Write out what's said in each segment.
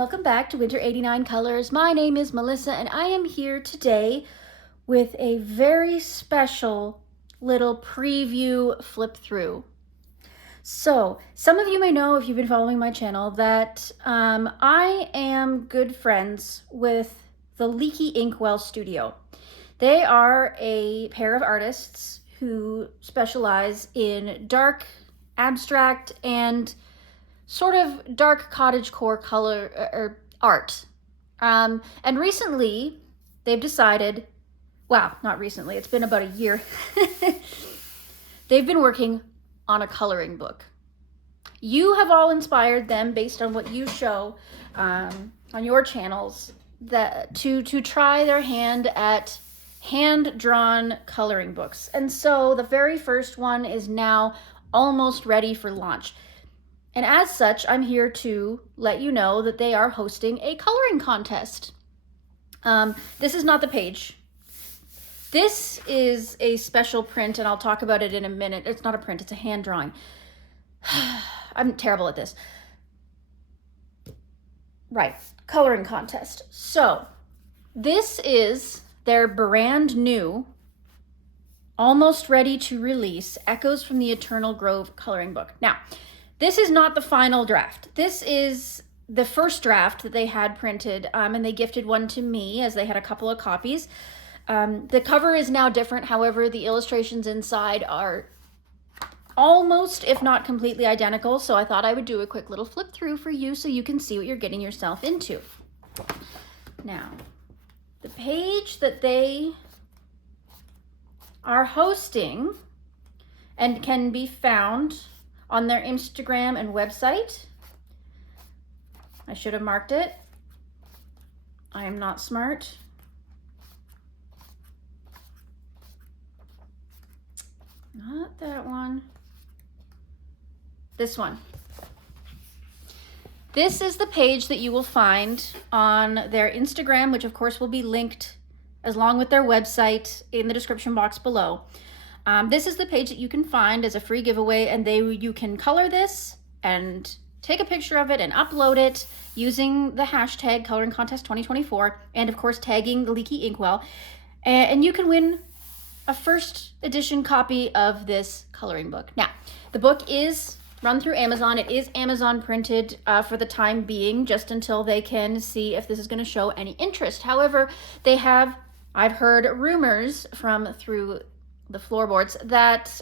welcome back to Winter 89 Colors. My name is Melissa and I am here today with a very special little preview flip through. So some of you may know, if you've been following my channel, that I am good friends with the Leaky Inkwell studio. They are a pair of artists who specialize in dark, abstract, and sort of dark cottagecore color or art. And recently they've decided, wow, not recently, it's been about a year. They've been working on a coloring book. You have all inspired them based on what you show on your channels to try their hand at hand-drawn coloring books. And so the very first one is now almost ready for launch. And as such, I'm here to let you know that they are hosting a coloring contest. This is not the page. This is a special print, and I'll talk about it in a minute. It's not a print, it's a hand drawing. I'm terrible at this. Right, coloring contest. So this is their brand new, almost ready to release, Echoes from the Eternal Grove coloring book. Now, this is not the final draft. This is the first draft that they had printed, and they gifted one to me as they had a couple of copies. The cover is now different. However, the illustrations inside are almost, if not completely identical. So I thought I would do a quick little flip through for you so you can see what you're getting yourself into. Now, the page that they are hosting and can be found on their Instagram and website. I should have marked it. I am not smart. Not that one. This one. This is the page that you will find on their Instagram, which of course will be linked along with their website in the description box below. This is the page that you can find as a free giveaway, and you can color this and take a picture of it and upload it using the hashtag Coloring Contest 2024, and of course tagging the Leaky Inkwell, and you can win a first edition copy of this coloring book. Now, the book is run through Amazon. It is Amazon printed for the time being, just until they can see if this is going to show any interest. However, I've heard rumors through the floorboards that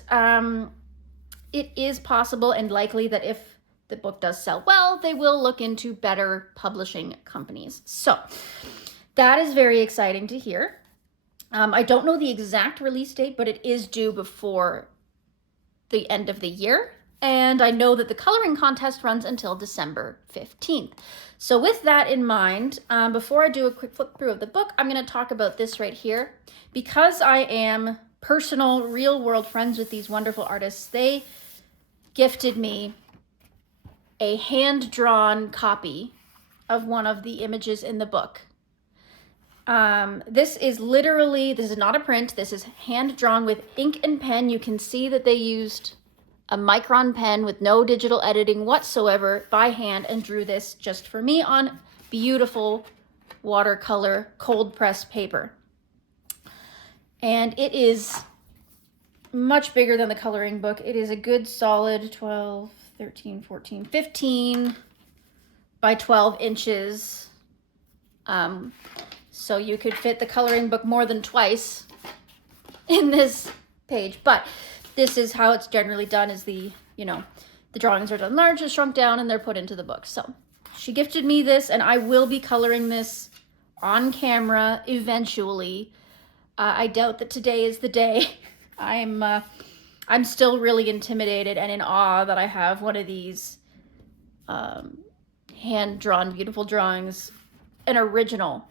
it is possible and likely that if the book does sell well, they will look into better publishing companies. So that is very exciting to hear. I don't know the exact release date, but it is due before the end of the year. And I know that the coloring contest runs until December 15th. So with that in mind, before I do a quick flip through of the book, I'm going to talk about this right here. Because I am personal, real-world friends with these wonderful artists, they gifted me a hand-drawn copy of one of the images in the book. This is not a print. This is hand-drawn with ink and pen. You can see that they used a micron pen with no digital editing whatsoever by hand and drew this just for me on beautiful watercolor cold press paper. And it is much bigger than the coloring book. It is a good solid 12, 13, 14, 15 by 12 inches. So you could fit the coloring book more than twice in this page. But this is how it's generally done, is the drawings are done large, they're shrunk down, and they're put into the book. So she gifted me this, and I will be coloring this on camera eventually. I doubt that today is the day. I'm still really intimidated and in awe that I have one of these hand-drawn beautiful drawings, an original,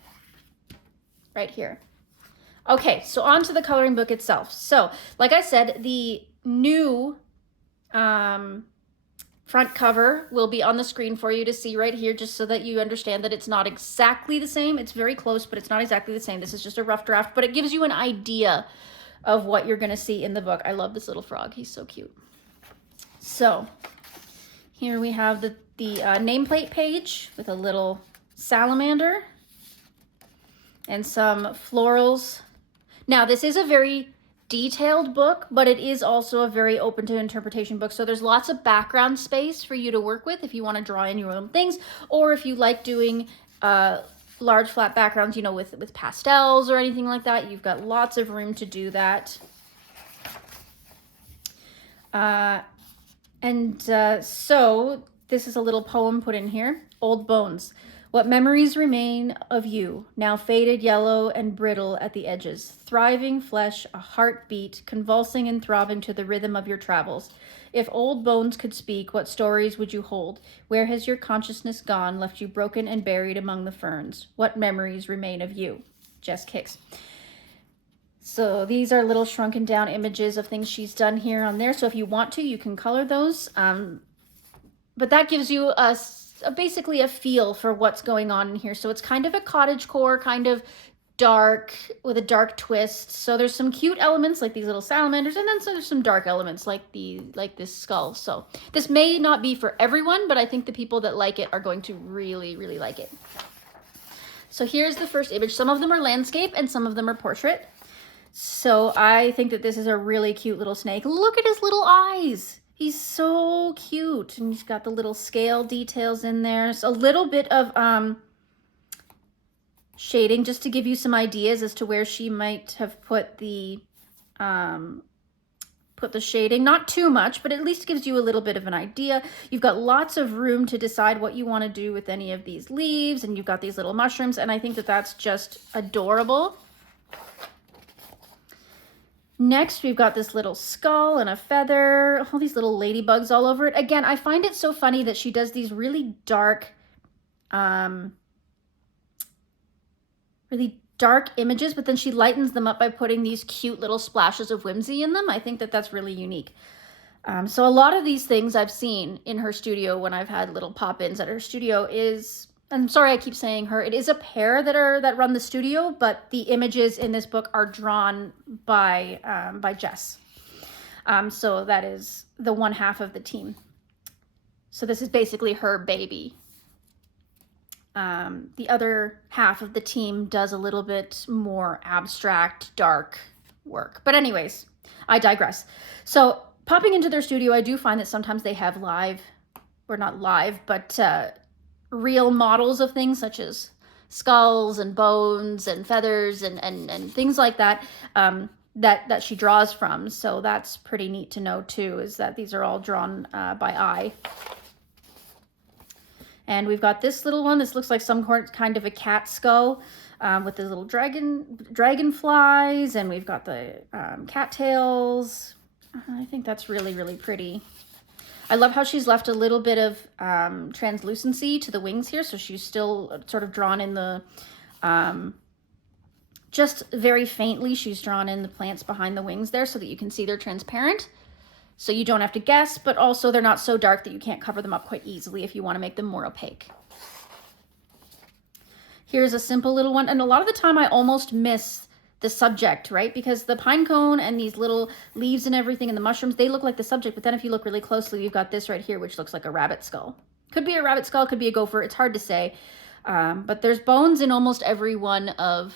right here. Okay, so on to the coloring book itself. So, like I said, the new front cover will be on the screen for you to see right here, just so that you understand that it's not exactly the same. It's very close, but it's not exactly the same. This is just a rough draft, but it gives you an idea of what you're going to see in the book. I love this little frog. He's so cute. So here we have the nameplate page with a little salamander and some florals. Now, this is a very detailed book, but it is also a very open to interpretation book. So there's lots of background space for you to work with if you want to draw in your own things, or if you like doing large flat backgrounds, you know, with pastels or anything like that. You've got lots of room to do that. So this is a little poem put in here. Old bones. What memories remain of you, now faded yellow and brittle at the edges, thriving flesh, a heartbeat, convulsing and throbbing to the rhythm of your travels. If old bones could speak, what stories would you hold? Where has your consciousness gone, left you broken and buried among the ferns? What memories remain of you? Jess Kicks. So these are little shrunken down images of things she's done here on there. So if you want to, you can color those. But that gives you basically a feel for what's going on in here. So it's kind of a cottagecore, kind of dark with a dark twist. So there's some cute elements like these little salamanders, and then so there's some dark elements like this skull. So this may not be for everyone, but I think the people that like it are going to really, really like it. So here's the first image. Some of them are landscape and some of them are portrait. So I think that this is a really cute little snake. Look at his little eyes. He's so cute. And he's got the little scale details in there. So a little bit of shading just to give you some ideas as to where she might have put the shading. Not too much, but at least gives you a little bit of an idea. You've got lots of room to decide what you want to do with any of these leaves. And you've got these little mushrooms. And I think that that's just adorable. Next, we've got this little skull and a feather, all these little ladybugs all over it. Again, I find it so funny that she does these really dark images, but then she lightens them up by putting these cute little splashes of whimsy in them. I think that that's really unique. So a lot of these things I've seen in her studio when I've had little pop-ins at her studio is... I'm sorry I keep saying her. It is a pair that run the studio, but the images in this book are drawn by Jess. So that is the one half of the team. So this is basically her baby. The other half of the team does a little bit more abstract, dark work. But anyways, I digress. So popping into their studio, I do find that sometimes they have real models of things such as skulls and bones and feathers and things like that, that she draws from. So that's pretty neat to know too, is that these are all drawn by eye. And we've got this little one. This looks like some kind of a cat skull with the little dragonflies, and we've got the cattails. I think that's really, really pretty. I love how she's left a little bit of translucency to the wings here. So she's still sort of drawn in the, just very faintly, she's drawn in the plants behind the wings there so that you can see they're transparent. So you don't have to guess, but also they're not so dark that you can't cover them up quite easily if you want to make them more opaque. Here's a simple little one. And a lot of the time I almost miss the subject, right? Because the pine cone and these little leaves and everything and the mushrooms, they look like the subject. But then if you look really closely, you've got this right here, which looks like a rabbit skull. Could be a rabbit skull, could be a gopher. It's hard to say. But there's bones in almost every one of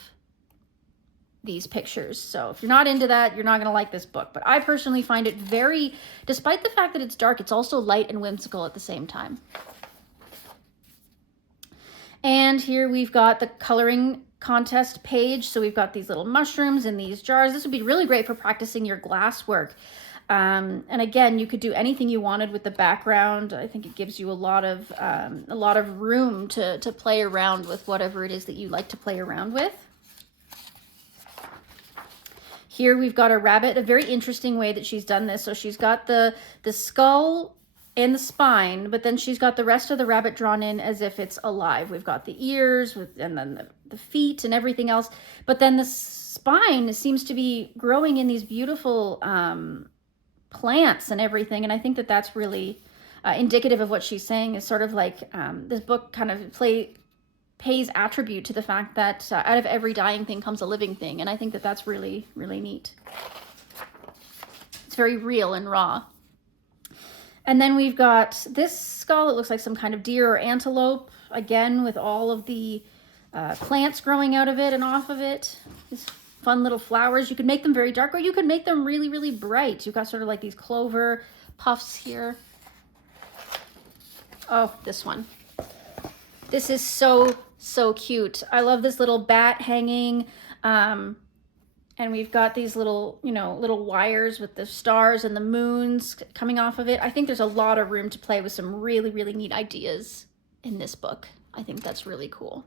these pictures. So if you're not into that, you're not going to like this book. But I personally find it very, despite the fact that it's dark, it's also light and whimsical at the same time. And here we've got the coloring contest page. So we've got these little mushrooms in these jars. This would be really great for practicing your glass work. And again, you could do anything you wanted with the background. I think it gives you a lot of room to play around with whatever it is that you like to play around with. Here we've got a rabbit, a very interesting way that she's done this. So she's got the skull and the spine, but then she's got the rest of the rabbit drawn in as if it's alive. We've got the ears and then the feet and everything else. But then the spine seems to be growing in these beautiful plants and everything. And I think that that's really indicative of what she's saying, is sort of like this book kind of pays attribute to the fact that out of every dying thing comes a living thing. And I think that that's really, really neat. It's very real and raw. And then we've got this skull. It looks like some kind of deer or antelope. again, with all of the plants growing out of it and off of it. These fun little flowers. You can make them very dark, or you could make them really, really bright. You've got sort of like these clover puffs here. Oh, this one. This is so, so cute. I love this little bat hanging. And we've got these little, you know, little wires with the stars and the moons coming off of it. I think there's a lot of room to play with some really, really neat ideas in this book. I think that's really cool.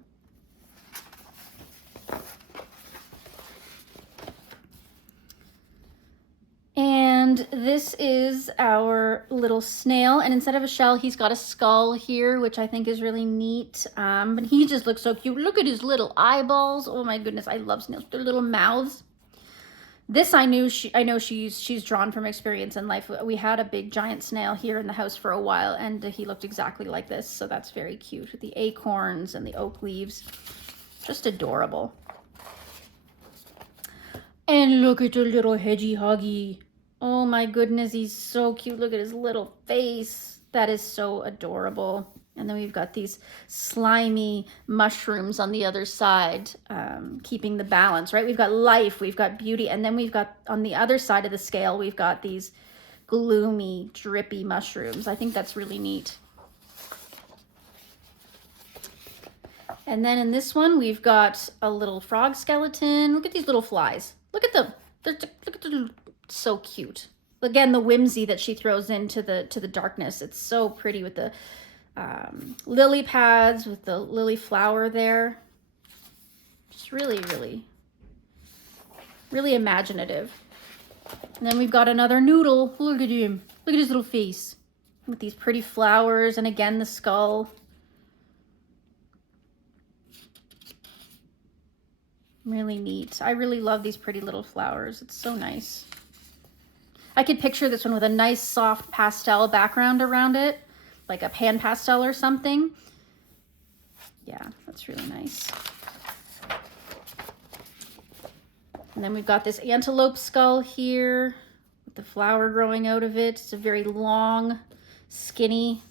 And this is our little snail, and instead of a shell, he's got a skull here, which I think is really neat. But he just looks so cute. Look at his little eyeballs. Oh my goodness, I love snails. Their little mouths. This I know she's drawn from experience in life. We had a big giant snail here in the house for a while, and he looked exactly like this, so that's very cute with the acorns and the oak leaves. Just adorable. And look at the little hedgehoggy. Oh my goodness, he's so cute. Look at his little face. That is so adorable. And then we've got these slimy mushrooms on the other side, keeping the balance, right? We've got life, we've got beauty, and then we've got, on the other side of the scale, we've got these gloomy, drippy mushrooms. I think that's really neat. And then in this one, we've got a little frog skeleton. Look at these little flies. Look at them. Look at them. So cute. Again, the whimsy that she throws into the darkness. It's so pretty with the lily pads, with the lily flower there. Just really, really, really imaginative. And then we've got another noodle. Look at him. Look at his little face with these pretty flowers, and again the skull. Really neat. I really love these pretty little flowers. It's so nice. I could picture this one with a nice soft pastel background around it, like a pan pastel or something. Yeah, that's really nice. And then we've got this antelope skull here with the flower growing out of it. It's a very long, skinny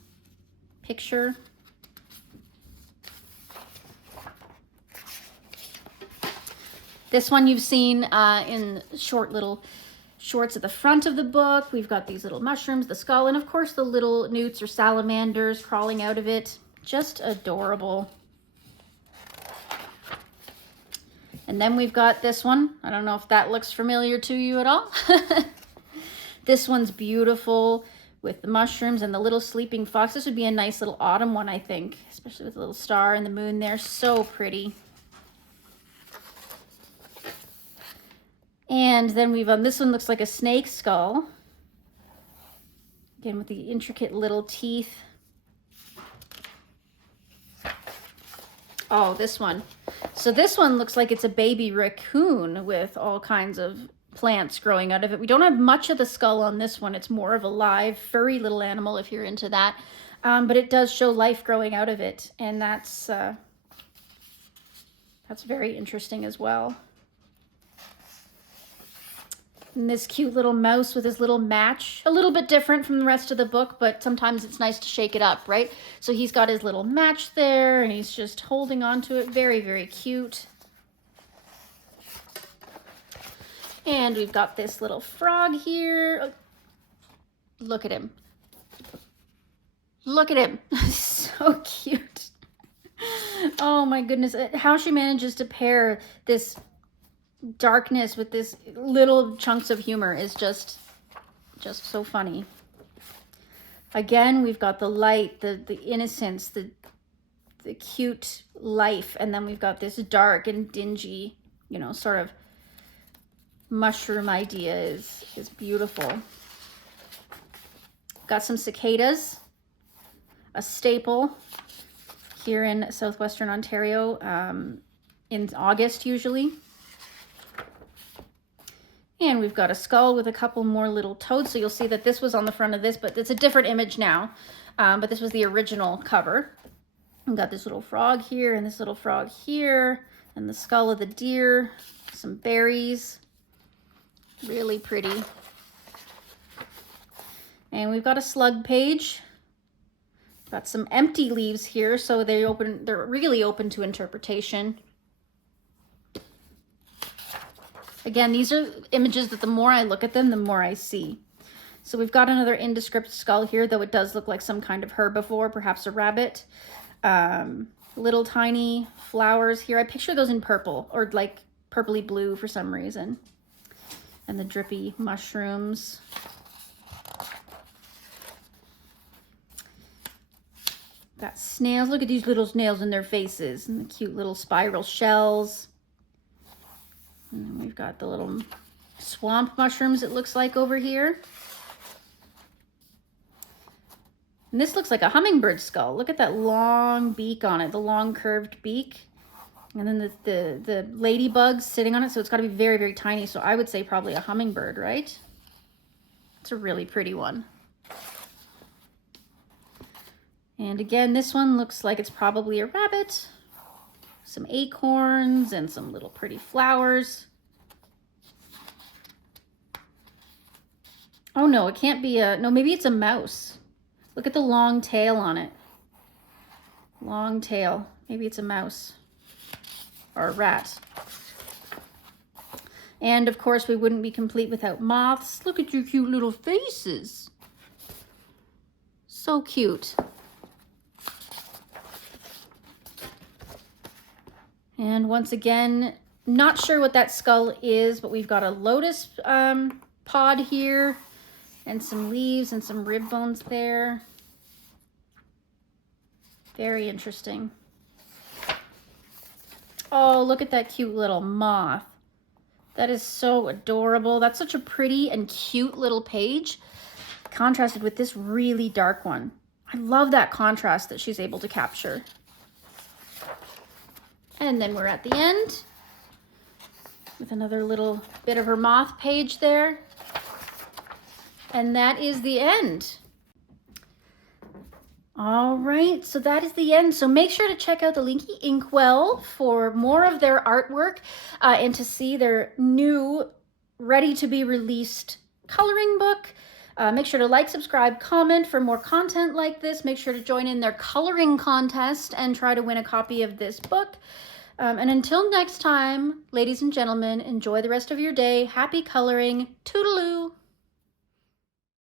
picture. This one you've seen in short little shorts at the front of the book. We've got these little mushrooms, the skull, and of course the little newts or salamanders crawling out of it. Just adorable. And then we've got this one. I don't know if that looks familiar to you at all. This one's beautiful with the mushrooms and the little sleeping fox. This would be a nice little autumn one, I think, especially with the little star and the moon there. So pretty. And then we've this one looks like a snake skull. Again, with the intricate little teeth. Oh, this one. So this one looks like it's a baby raccoon with all kinds of plants growing out of it. We don't have much of the skull on this one. It's more of a live, furry little animal if you're into that. But it does show life growing out of it. And that's very interesting as well. And this cute little mouse with his little match, a little bit different from the rest of the book, but sometimes it's nice to shake it up, right? So he's got his little match there, and he's just holding on to it. Very, very cute. And we've got this little frog here. Look at him. Look at him. So cute. Oh my goodness. How she manages to pair this darkness with this little chunks of humor is just so funny. Again, we've got the light, the innocence, the cute life, and then we've got this dark and dingy, you know, sort of mushroom idea is beautiful. Got some cicadas, a staple here in southwestern Ontario in August usually. And we've got a skull with a couple more little toads. So you'll see that this was on the front of this, but it's a different image now. But this was the original cover. We've got this little frog here and this little frog here, and the skull of the deer, some berries. Really pretty. And we've got a slug page. Got some empty leaves here, so they're really open to interpretation. Again, these are images that the more I look at them, the more I see. So we've got another indescript skull here, though it does look like some kind of herbivore, perhaps a rabbit. Little tiny flowers here. I picture those in purple or like purpley blue for some reason. And the drippy mushrooms. Got snails. Look at these little snails in their faces and the cute little spiral shells. And then we've got the little swamp mushrooms, it looks like, over here. And this looks like a hummingbird skull. Look at that long beak on it, the long curved beak. And then the ladybugs sitting on it, so it's got to be very, very tiny. So I would say probably a hummingbird, right? It's a really pretty one. And again, this one looks like it's probably a rabbit. Some acorns and some little pretty flowers. Oh no, it can't be no, maybe it's a mouse. Look at the long tail on it. Long tail. Maybe it's a mouse or a rat. And of course, we wouldn't be complete without moths. Look at your cute little faces. So cute. And once again, not sure what that skull is, but we've got a lotus pod here and some leaves and some rib bones there. Very interesting. Oh, look at that cute little moth. That is so adorable. That's such a pretty and cute little page, contrasted with this really dark one. I love that contrast that she's able to capture. And then we're at the end with another little bit of her moth page there. And that is the end. All right, so that is the end. So make sure to check out the Leaky Inkwell for more of their artwork and to see their new, ready-to-be-released coloring book. Make sure to like, subscribe, comment for more content like this. Make sure to join in their coloring contest and try to win a copy of this book. And until next time, ladies and gentlemen, enjoy the rest of your day. Happy coloring. Toodaloo.